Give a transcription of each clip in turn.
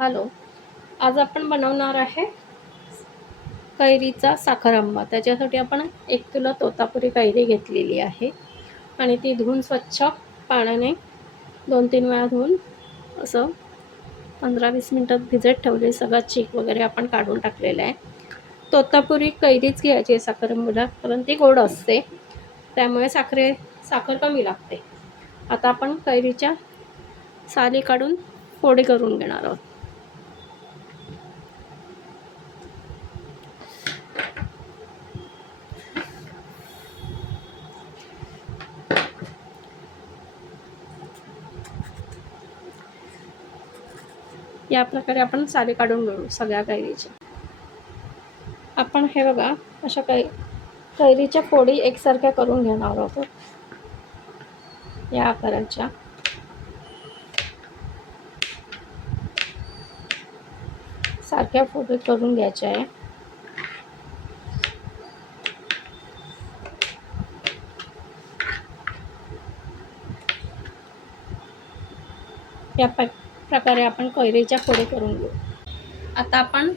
Hello. आज आपण बनवणार आहे कैरीचा साखर आंबा. त्याच्यासाठी आपण 1 किलो तोतापुरी कैरी घेतलेली आहे आणि ती धुवून स्वच्छ पाण्याने 2-3 वेळा धुवून असं 15-20 मिनिटात भिजत ठेवले. सगळा चीक वगैरे आपण काढून टाकलेला आहे. तोतापुरी कैरीच घ्यायची आहे साखर आंब्याला, कारण ती गोड असते, त्यामुळे साखर कमी लागते. आता आपण कैरीच्या साली काढून फोडी करून घेणार आहोत. या प्रकारे आपण साली काढून घेऊ सगळ्या कैरीच्या. आपण हे बघा अशा कैरीच्या फोडी एकसारख्या करून घेणार आहोत. या आकाराच्या सारख्या फोडी करून घ्यायच्या आहे. या प्रकारे आपण कैरीच्या फोडी करून घेऊ. आता आपण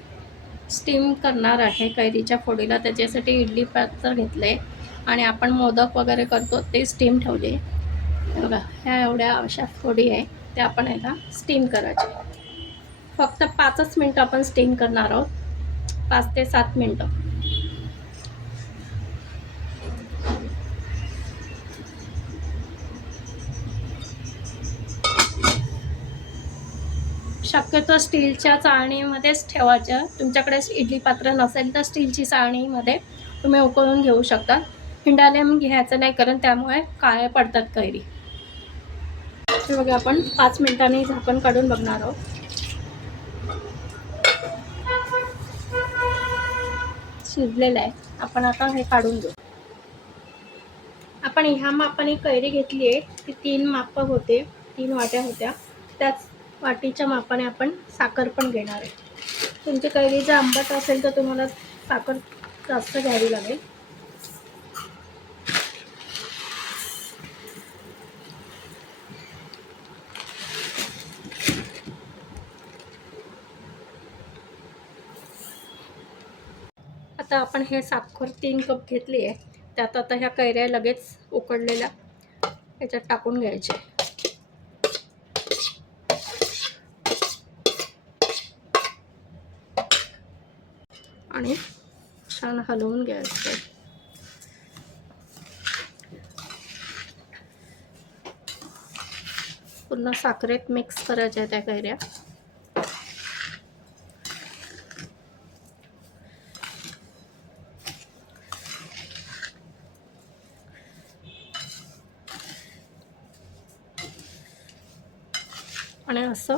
स्टीम करणार आहे कैरीच्या फोडीला. त्याच्यासाठी इडली पात्र घेतले आणि आपण मोदक वगैरे करतो ते स्टीम ठेवले. बघा ह्या एवढ्या अशा फोडी आहे, त्या आपण याला स्टीम करायचे. फक्त 5च मिनटं आपण स्टीम करणार आहोत, 5 ते 7 मिनटं. शक्यतो स्टीलच्या चाळणीमध्येच ठेवायचं. तुमच्याकडे इडली पात्र नसेल तर स्टीलची चाळणीमध्ये तुम्ही उकळून घेऊ शकता. हिंडालियम घ्यायचं नाही, कारण त्यामुळे काळे पडतात कैरी. हे बघा आपण 5 मिनिटांनी झाकण काढून बघणार आहोत. शिजलेलं आहे. आपण आता हे काढून घेऊ. आपण ह्या मापाने कैरी घेतली आहे. ती 3 माप होते, 3 वाट्या होत्या. त्याच वाटीच्या मापाने आपण साखर पण घेणार आहे. तुमची कैरी जर आंबट असेल तर तुम्हाला साखर जास्त घ्यावी लागेल. आता आपण हे साखर 3 कप घेतली आहे. त्यात आता ह्या कैऱ्या लगेच उकडलेल्या याच्यात टाकून घ्यायचे आणि छान हलवून घ्यायचं. पूर्ण साखरेत मिक्स करायच्या त्या कैऱ्या. आणि असं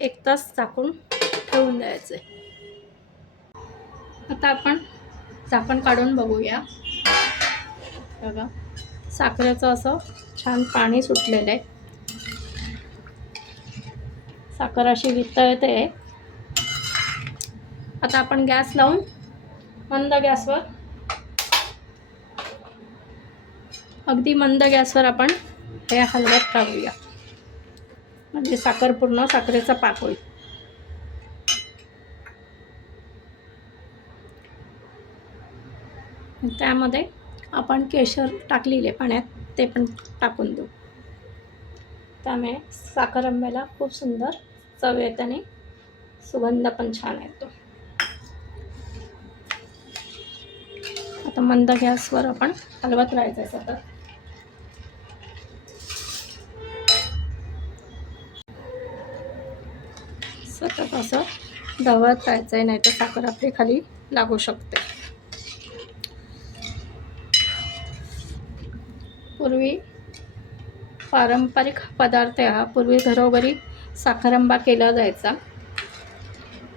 1 तास झाकून ठेवून द्यायचे. आता आपण झाकण काढून बघूया. बघा साखरेचं असं छान पाणी सुटलेलं आहे. साखर अशी वितळते. आता आपण गॅस लावून मंद गॅसवर, अगदी मंद गॅसवर आपण हे हलवत राहूया, म्हणजे साखर पूर्ण साखरेचा पाक होईल. त्यामध्ये आपण केशर टाकलेले पाण्यात, ते पण टाकून देऊ. त्यामुळे साखर आंब्याला खूप सुंदर चव येते आणि सुगंध पण छान येतो. आता मंद गॅसवर आपण हलवत राहायचं आहे सतत. सतत असं ढवळत राहायचं आहे, नाहीतर साखर आपली खाली लागू शकते. पूर्वी पारंपरिक पदार्थ हा पूर्वी घरोघरी साखर आंबा केला जायचा.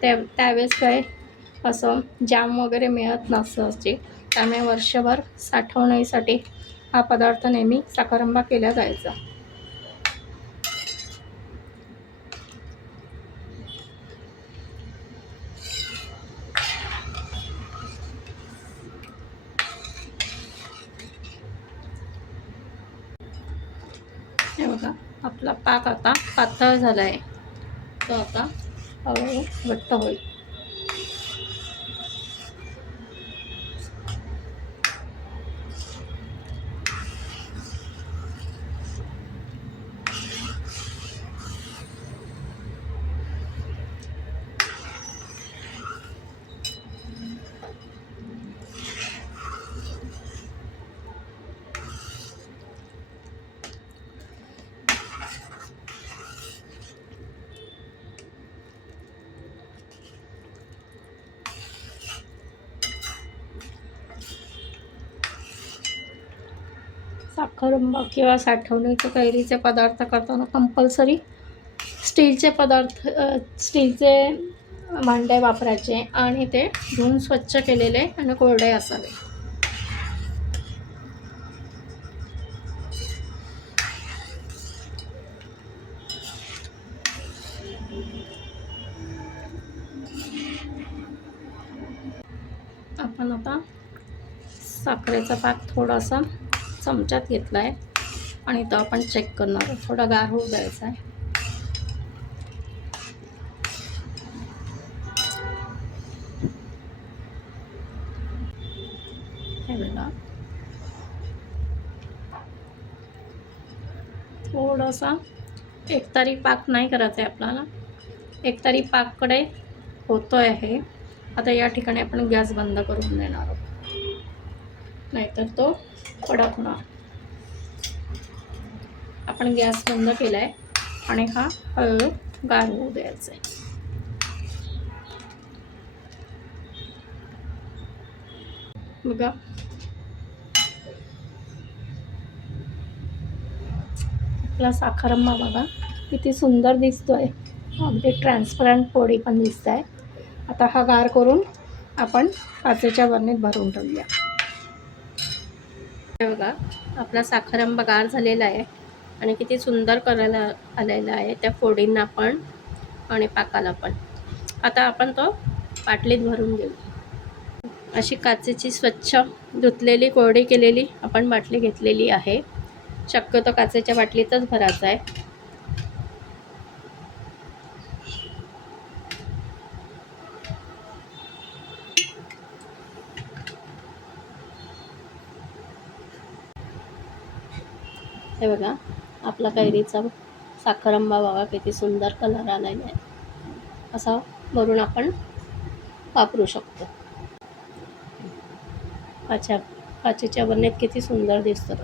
त्यावेळेस काय असं जाम वगैरे मिळत नसायचे, त्यामुळे वर्षभर साठवणीसाठी हा पदार्थ नेहमी साखर आंबा केला जायचा. हे बघा आपला पाक आता पातळ झाला आहे. तो आता हळूहळू घट्ट होईल. साखरंबा किंवा साठवणीचे कैरीचे पदार्थ करताना कंपल्सरी स्टीलचे भांडे वापरायचे आणि ते धुवून स्वच्छ केलेले आणि कोरडे असावे. आपण आता साखरेचा पाक थोडासा चमच्यात घेतला आहे आणि तो आपण चेक करणार आहोत. थोडा गार होऊ द्यायचा आहे. हे बघा, थोडासा एकतारी पाक नाही करायचा आहे आपल्याला. एकतारी पाककडे होतोय आहे. आता या ठिकाणी आपण गॅस बंद करून देणार आहोत, नाहीतर तो कडक होणार. आपण गॅस बंद केला आहे आणि हा हळूहळू गार होऊ द्यायचा आहे. बघा, आपला साखरंबा बघा किती सुंदर दिसतोय. अगदी ट्रान्सपरंट पोळी पण दिसत आहे. आता हा गार करून आपण काचेच्या बरणीत भरून ठेवूया. हे बघा, आपला साखरंबा गार झालेला आहे आणि किती सुंदर करायला आलेला आहे त्या फोडींना पण आणि पाकाला पण. आता आपण तो बाटलीत भरून घेऊ. अशी काचेची स्वच्छ धुतलेली कोरडी केलेली आपण बाटली घेतलेली आहे. शक्यतो काचेच्या बाटलीतच भरायचा आहे. हे बघा, आपला कैरीचा साखरंबा बघा किती सुंदर कलर आलेला आहे. असा भरून आपण वापरू शकतो. काचेच्या बरणीत किती सुंदर दिसतं.